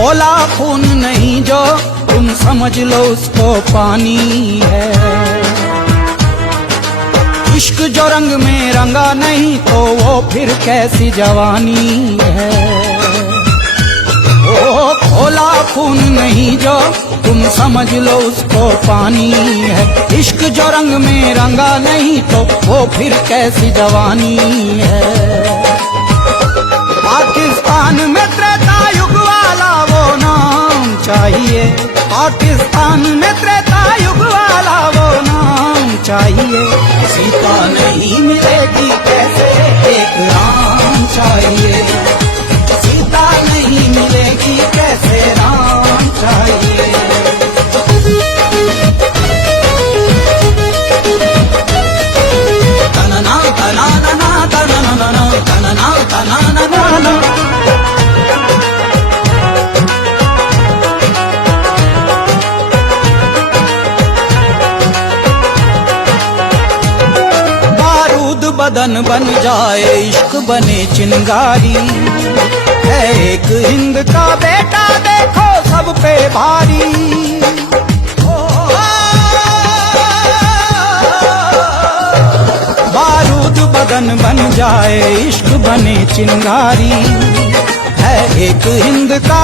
खोला खून नहीं जो तुम समझ लो उसको पानी है। इश्क जो रंग में रंगा नहीं तो वो फिर कैसी जवानी है। ओ खोला खून नहीं जो तुम समझ लो उसको पानी है। इश्क जो रंग में रंगा नहीं तो वो फिर कैसी जवानी है। पाकिस्तान में त्रेता युग वाला वो नाम चाहिए। पाकिस्तान में त्रेता युग वाला वो नाम चाहिए। सीता नहीं मिलेगी कैसे एक राम चाहिए। सीता नहीं मिलेगी कैसे राम चाहिए। तनना तना तना तनना तनना तना तना। बारूद बदन बन जाए इश्क बने चिंगारी है। एक हिंद का बेटा देखो सब पे भारी। बारूद बदन बन जाए इश्क बने चिंगारी है। एक हिंद का